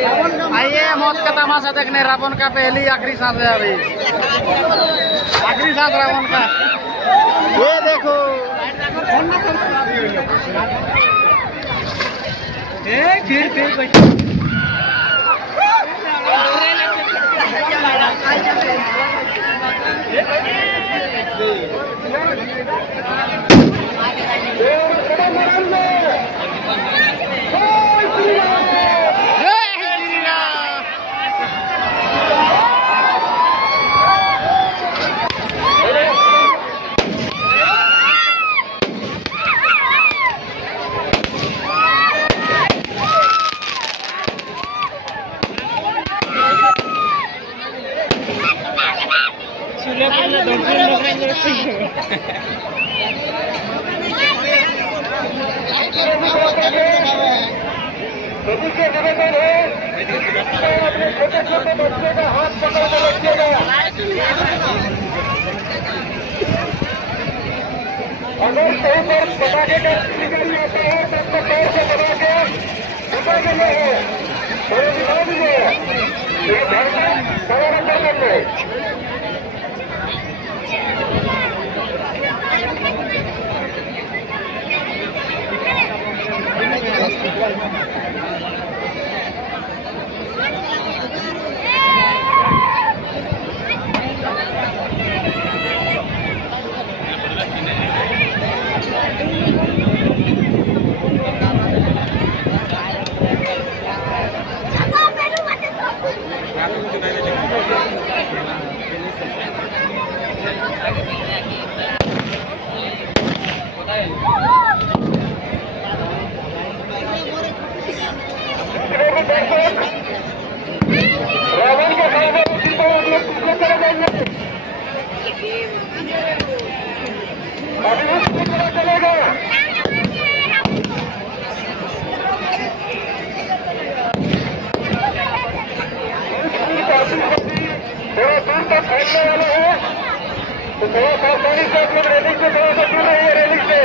आइए मौत का तमाशा देखने। रावण का पहली आखिरी सांस है अभी, आखिरी सांस रावण का। ये देखो अपने छोटे छोटे बच्चे का हाथ पकड़ कर रखिएगा। अगर कहीं पर पटाखे का निकल जाता है तो आपको पैर से दबा के पता करना है, थोड़ी दिखा दीजिए। ये धड़कन सवा नंबर कर ले। रावण के सामने उसी को पीछे चले जाएंगे। अभी उसको पता चलेगा। थोड़ा दूर तक फैलने वाला है तो थोड़ा सावधानी से अपने रेलिंग से थोड़ा सा दूर रहिए। रेलिंग से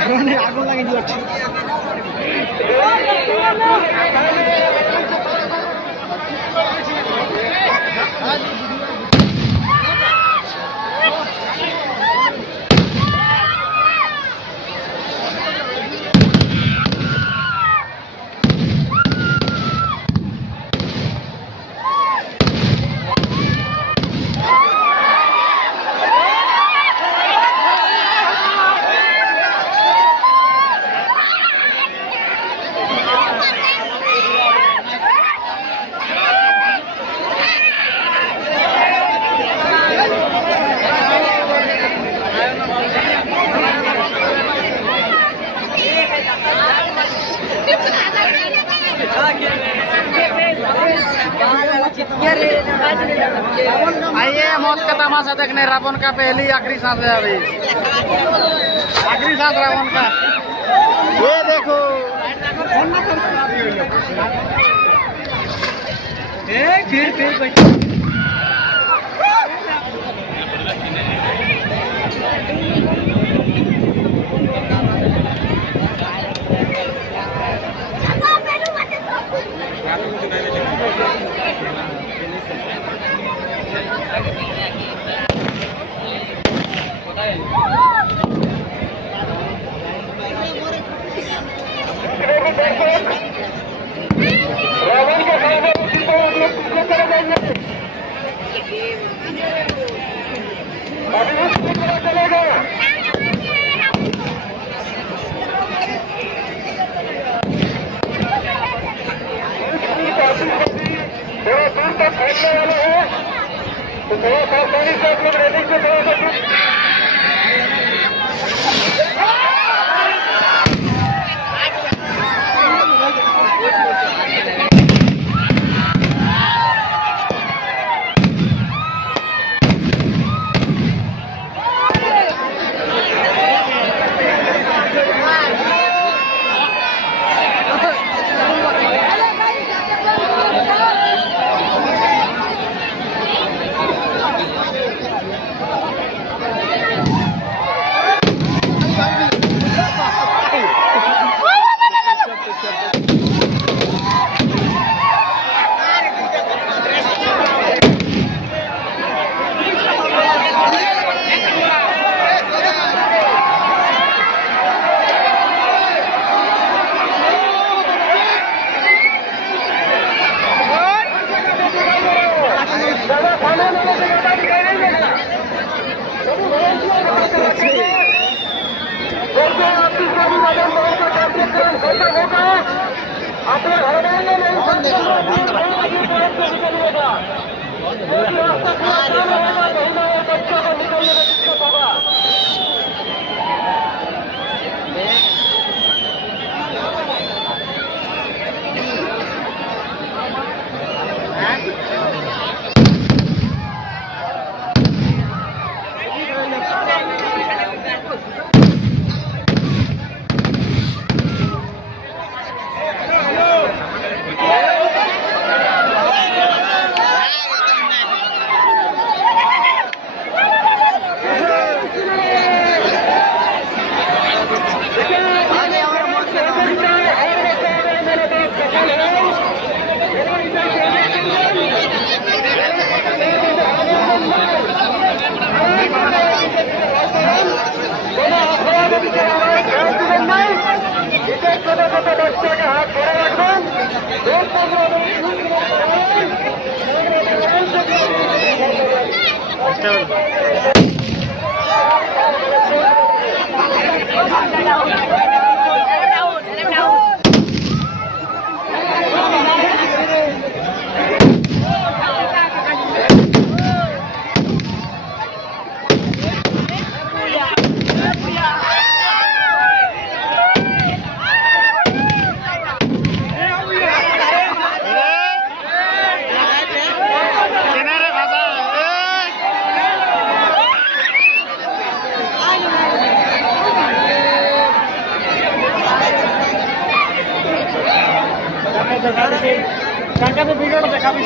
আগুন লাগিয়ে দিল। आइए मौत का तमाशा देखने। रावण का पहली आखिरी सांस है अभी, आखिरी सांस रावण का। ये देखो रावण के सामने उसी को पीछे चले जाएंगे। अभी उसकी तरह चलेगा। थोड़ा दूर तक फैलने वाला है, तो थोड़ा सावधानी से आप लोग रेलिंग से थोड़ा सा दूर। अपने घर में बच्चों को निकलने में दिक्कत होगा। काका पे वीडियो देखा भी